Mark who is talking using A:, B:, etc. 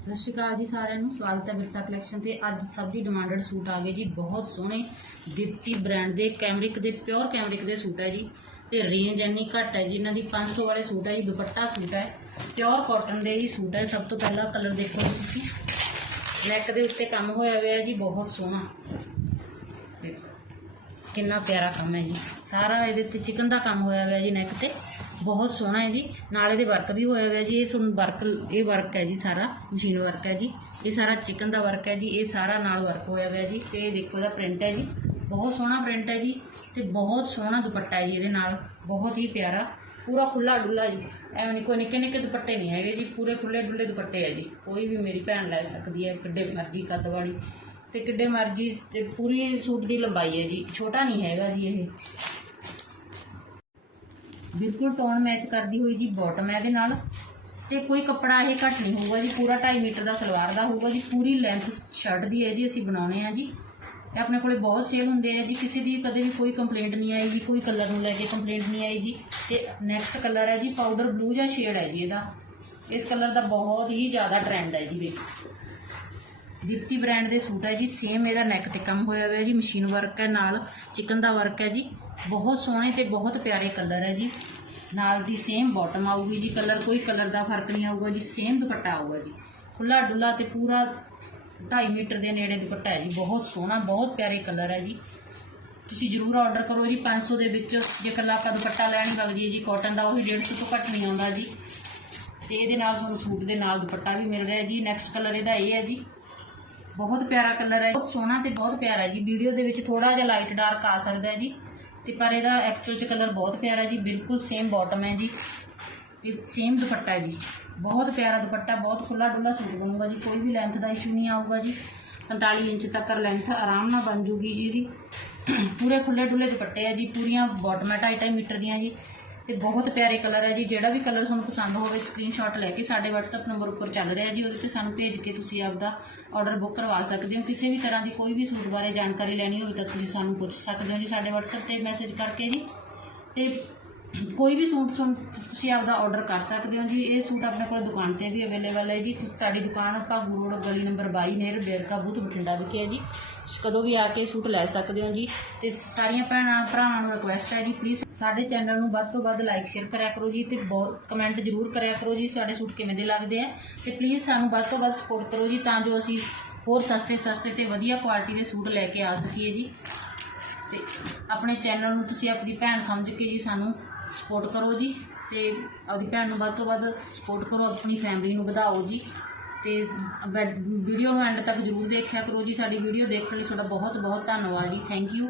A: ਸਤਿ ਸ਼੍ਰੀ ਅਕਾਲ ਜੀ ਸਾਰਿਆਂ ਨੂੰ। ਸਵਾਗਤ ਹੈ ਵਿਰਸਾ ਕਲੈਕਸ਼ਨ ਤੇ। ਅੱਜ ਸਭ ਦੀ ਡਿਮਾਂਡਡ ਸੂਟ ਆ ਗਏ ਜੀ, ਬਹੁਤ ਸੋਹਣੇ ਦਿੱਤੀ ਬ੍ਰਾਂਡ ਦੇ ਕੈਮਰਿਕ ਦੇ ਪਿਓਰ ਕੈਮਰਿਕ ਦੇ ਸੂਟ ਹੈ ਜੀ। ਤੇ ਰੇਂਜ ਇੰਨੀ ਘੱਟ ਹੈ ਜੀ, ਇਹਨਾਂ ਦੀ 500 ਵਾਲੇ ਸੂਟ ਹੈ ਜੀ, ਦੁਪੱਟਾ ਸੂਟ ਹੈ। ਪਿਓਰ ਕਾਟਨ ਦੇ ਹੀ ਸੂਟ ਹੈ। ਸਭ ਤੋਂ ਪਹਿਲਾਂ ਕਲਰ ਦੇਖੋ ਜੀ ਤੁਸੀਂ। ਨੈਕ ਦੇ ਉੱਤੇ ਕੰਮ ਹੋਇਆ ਹੋਇਆ ਜੀ, ਬਹੁਤ ਸੋਹਣਾ। ਦੇਖੋ। ਕਿੰਨਾ ਪਿਆਰਾ ਕੰਮ ਹੈ ਜੀ। ਸਾਰਾ ਇਹਦੇ ਤੇ ਚਿਕਨ ਦਾ ਕੰਮ ਹੋਇਆ ਹੋਇਆ ਜੀ ਨੈਕ ਤੇ। ਬਹੁਤ ਸੋਹਣਾ ਹੈ ਜੀ। ਨਾਲ ਇਹਦੇ ਵਰਕ ਵੀ ਹੋਇਆ ਹੋਇਆ ਜੀ। ਇਹ ਸੁਣ ਵਰਕ ਇਹ ਵਰਕ ਹੈ ਜੀ ਸਾਰਾ। ਮਸ਼ੀਨ ਵਰਕ ਹੈ ਜੀ। ਇਹ ਸਾਰਾ ਚਿਕਨ ਦਾ ਵਰਕ ਹੈ ਜੀ। ਇਹ ਸਾਰਾ ਨਾਲ ਵਰਕ ਹੋਇਆ ਹੋਇਆ ਜੀ। ਤੇ ਇਹ ਦੇਖੋ ਇਹਦਾ ਪ੍ਰਿੰਟ ਹੈ ਜੀ। ਬਹੁਤ ਸੋਹਣਾ ਪ੍ਰਿੰਟ ਹੈ ਜੀ। ਤੇ ਬਹੁਤ ਸੋਹਣਾ ਦੁਪੱਟਾ ਹੈ ਜੀ ਇਹਦੇ ਨਾਲ। ਬਹੁਤ ਹੀ ਪਿਆਰਾ। ਪੂਰਾ ਖੁੱਲਾ ਡੁੱਲਾ ਜੀ। ਐਵੇਂ ਨਹੀਂ, ਕੋਈ ਨਿੱਕੇ ਨਿੱਕੇ ਦੁਪੱਟੇ ਨਹੀਂ ਹੈਗੇ ਜੀ। ਪੂਰੇ ਖੁੱਲੇ ਡੁੱਲੇ ਦੁਪੱਟੇ ਹੈ ਜੀ। ਕੋਈ ਵੀ ਮੇਰੀ ਭੈਣ ਲੈ ਸਕਦੀ ਹੈ, ਕਿੱਡੇ ਮਰਜ਼ੀ ਕੱਦ ਵਾਲੀ। ਤੇ ਕਿੱਡੇ ਮਰਜ਼ੀ ਤੇ ਪੂਰੀ ਸੂਟ ਦੀ ਲੰਬਾਈ ਹੈ ਜੀ, ਛੋਟਾ ਨਹੀਂ ਹੈਗਾ ਜੀ ਇਹ। ਬਿਲਕੁਲ ਟੋਨ ਮੈਚ ਕਰਦੀ ਹੋਈ ਜੀ ਬਾਟਮ ਹੈ ਇਹਦੇ ਨਾਲ। ਤੇ ਕੋਈ ਕੱਪੜਾ ਇਹ ਘੱਟ ਨਹੀਂ ਹੋਊਗਾ ਜੀ, ਪੂਰਾ 2.5 ਮੀਟਰ ਦਾ ਸਲਵਾਰ ਦਾ ਹੋਊਗਾ ਜੀ, ਪੂਰੀ ਲੈਂਥ ਸ਼ਰਟ ਦੀ ਹੈ ਜੀ, ਅਸੀਂ ਬਣਾਉਣੇ ਆ ਜੀ। ਤੇ ਆਪਣੇ ਕੋਲੇ ਬਹੁਤ ਸੇਲ ਹੁੰਦੇ ਆ ਜੀ, ਕਿਸੇ ਦੀ ਕਦੇ ਵੀ ਕੋਈ ਕੰਪਲੇਂਟ ਨਹੀਂ ਆਈ ਜੀ, ਕੋਈ ਕਲਰ ਨੂੰ ਲੈ ਕੇ ਕੰਪਲੇਂਟ ਨਹੀਂ ਆਈ ਜੀ। ਤੇ ਨੈਕਸਟ ਕਲਰ ਹੈ ਜੀ ਪਾਊਡਰ ਬਲੂ ਜਾਂ ਸ਼ੇਡ ਹੈ ਜੀ ਇਹਦਾ। ਇਸ ਕਲਰ ਦਾ ਬਹੁਤ ਹੀ ਜ਼ਿਆਦਾ ਟ੍ਰੈਂਡ ਹੈ ਜੀ ਦੇਖੋ ਦੀਪਤੀ ਬ੍ਰਾਂਡ ਦੇ ਸੂਟ ਹੈ ਜੀ। ਸੇਮ ਇਹਦਾ ਨੈਕ ਤੇ ਕੰਮ ਹੋਇਆ ਹੋਇਆ ਜੀ। ਮਸ਼ੀਨ ਵਰਕ ਹੈ ਨਾਲ। ਚਿਕਨ ਦਾ ਵਰਕ ਹੈ ਜੀ। ਬਹੁਤ ਸੋਹਣੇ ਤੇ ਬਹੁਤ ਪਿਆਰੇ ਕਲਰ ਹੈ ਜੀ। ਨਾਲ ਦੀ ਸੇਮ ਬਾਟਮ ਆਊਗੀ ਜੀ ਕਲਰ ਕੋਈ ਕਲਰ ਦਾ ਫ਼ਰਕ ਨਹੀਂ ਆਊਗਾ ਜੀ। ਸੇਮ ਦੁਪੱਟਾ ਆਊਗਾ ਜੀ। ਖੁੱਲਾ ਡੁੱਲਾ ਤੇ ਪੂਰਾ 2.5 ਮੀਟਰ ਦੇ ਨੇੜੇ ਦੁਪੱਟਾ ਹੈ ਜੀ। ਬਹੁਤ ਸੋਹਣਾ, ਬਹੁਤ ਪਿਆਰੇ ਕਲਰ ਹੈ ਜੀ। ਤੁਸੀਂ ਜਰੂਰ ਆਰਡਰ ਕਰੋ ਜੀ। 500 ਦੇ ਵਿੱਚ ਜੇ ਕੱਲਾ ਆਪਾਂ ਦੁਪੱਟਾ ਲੈਣ ਲੱਗ ਜਾਈਏ ਜੀ ਕਾਟਨ ਦਾ ਉਹੀ 150 ਤੋਂ ਘੱਟ ਨਹੀਂ ਆਉਂਦਾ ਜੀ। ਤੇ ਇਹਦੇ ਨਾਲ ਤੁਹਾਨੂੰ ਸੂਟ ਦੇ ਨਾਲ ਦੁਪੱਟਾ ਵੀ ਮਿਲ ਰਿਹਾ ਜੀ। ਨੈਕਸਟ ਕਲਰ ਇਹਦਾ ਇਹ ਹੈ ਜੀ। ਬਹੁਤ ਪਿਆਰਾ ਕਲਰ ਹੈ ਬਹੁਤ ਸੋਹਣਾ ਤੇ ਬਹੁਤ ਪਿਆਰਾ ਜੀ। ਵੀਡੀਓ ਦੇ ਵਿੱਚ ਥੋੜਾ ਜਿਹਾ ਲਾਈਟ ਡਾਰਕ ਆ ਸਕਦਾ ਹੈ ਜੀ। ਤੇ ਪਰ ਇਹਦਾ ਐਕਚੁਅਲ ਚ ਕਲਰ ਬਹੁਤ ਪਿਆਰਾ ਜੀ। ਬਿਲਕੁਲ ਸੇਮ ਬਾਟਮ ਹੈ ਜੀ। ਤੇ ਸੇਮ ਦੁਪੱਟਾ ਜੀ। ਬਹੁਤ ਪਿਆਰਾ ਦੁਪੱਟਾ, ਬਹੁਤ ਖੁੱਲਾ ਡੁੱਲਾ ਸੂਟ ਬਣੂਗਾ ਜੀ। ਕੋਈ ਵੀ ਲੈਂਥ ਦਾ ਇਸ਼ੂ ਨਹੀਂ ਆਊਗਾ ਜੀ। 45 ਇੰਚ ਤੱਕ ਲੈਂਥ ਆਰਾਮ ਨਾਲ ਬਣ ਜੂਗੀ ਜੀ ਇਹਦੀ। ਪੂਰੇ ਖੁੱਲੇ ਡੁੱਲੇ ਦੁਪੱਟੇ ਹੈ ਜੀ। ਪੂਰੀਆਂ ਬਾਟਮਾਂ 2.5 ਮੀਟਰ ਦੀਆਂ ਜੀ। ਤੇ ਬਹੁਤ ਪਿਆਰੇ ਕਲਰ ਹੈ ਜੀ। ਜਿਹੜਾ ਵੀ ਕਲਰ ਤੁਹਾਨੂੰ ਪਸੰਦ ਹੋਵੇ ਸਕਰੀਨਸ਼ਾਟ ਲੈ ਕੇ ਸਾਡੇ WhatsApp ਨੰਬਰ ਉੱਪਰ ਚੱਲ ਰਿਹਾ ਜੀ। ਉਹਦੇ ਤੇ ਸਾਨੂੰ ਭੇਜ ਕੇ ਤੁਸੀਂ ਆਪਦਾ ਆਰਡਰ ਬੁੱਕ ਕਰਵਾ ਸਕਦੇ ਹੋ। ਕਿਸੇ ਵੀ ਤਰ੍ਹਾਂ ਦੀ ਕੋਈ ਵੀ ਸੂਟ ਬਾਰੇ ਜਾਣਕਾਰੀ ਲੈਣੀ ਹੋਵੇ ਤਾਂ ਤੁਸੀਂ ਸਾਨੂੰ ਪੁੱਛ ਸਕਦੇ ਹੋ ਜੀ। ਸਾਡੇ WhatsApp ਤੇ ਮੈਸੇਜ ਕਰਕੇ ਜੀ। ਤੇ ਕੋਈ ਵੀ ਸੂਟ ਸੁਣ ਤੁਸੀਂ ਆਪਦਾ ਆਰਡਰ ਕਰ ਸਕਦੇ ਹੋ ਜੀ। ਇਹ ਸੂਟ ਆਪਣੇ ਕੋਲ ਦੁਕਾਨ ਤੇ ਵੀ ਅਵੇਲੇਬਲ ਹੈ ਜੀ। ਤੁਸੀਂ- ਸਾਡੀ ਦੁਕਾਨ ਭਾਗੂ ਰੋਡ ਗਲੀ number 22 near Verka booth Bathinda ਵਿਖੇ ਹੈ ਜੀ। ਤੁਸੀਂ ਕਦੋਂ ਵੀ ਆ ਕੇ ਸੂਟ ਲੈ ਸਕਦੇ ਹੋ ਜੀ। ਤੇ ਸਾਰੀਆਂ ਭੈਣਾਂ ਭਰਾਵਾਂ ਨੂੰ ਰਿਕੁਐਸਟ ਹੈ ਜੀ। ਪਲੀਜ਼ ਸਾਡੇ ਚੈਨਲ ਨੂੰ ਵੱਧ ਤੋਂ ਵੱਧ ਲਾਈਕ ਸ਼ੇਅਰ ਕਰਿਆ ਕਰੋ ਜੀ। ਤੇ ਬਹੁਤ ਕਮੈਂਟ ਜ਼ਰੂਰ ਕਰਿਆ ਕਰੋ ਜੀ। ਸਾਡੇ ਸੂਟ ਕਿਵੇਂ ਦੇ ਲੱਗਦੇ ਆ। ਤੇ ਪਲੀਜ਼ ਸਾਨੂੰ ਵੱਧ ਤੋਂ ਵੱਧ ਸਪੋਰਟ ਕਰੋ ਜੀ ਤਾਂ ਜੋ ਅਸੀਂ ਹੋਰ ਸਸਤੇ ਸਸਤੇ ਤੇ ਵਧੀਆ ਕੁਆਲਿਟੀ ਦੇ ਸੂਟ ਲੈ ਕੇ ਆ ਸਕੀਏ ਜੀ। ਤੇ ਆਪਣੇ ਚੈਨਲ ਨੂੰ ਤੁਸੀਂ ਆਪਣੀ ਭੈਣ ਸਮਝ ਕੇ ਜੀ ਸਾਨੂੰ ਸਪੋਰਟ ਕਰੋ ਜੀ ਤੇ ਆਪਣੀ ਭੈਣ ਨੂੰ ਵੱਧ ਤੋਂ ਵੱਧ ਸਪੋਰਟ ਕਰੋ, ਆਪਣੀ ਫੈਮਿਲੀ ਨੂੰ ਵਧਾਓ ਜੀ ਤੇ ਵੀਡੀਓ ਨੂੰ ਐਂਡ ਤੱਕ ਜਰੂਰ ਦੇਖਿਆ ਕਰੋ ਜੀ, ਸਾਡੀ ਵੀਡੀਓ ਦੇਖਣ ਲਈ ਤੁਹਾਡਾ ਬਹੁਤ ਬਹੁਤ ਧੰਨਵਾਦ ਜੀ ਥੈਂਕ ਯੂ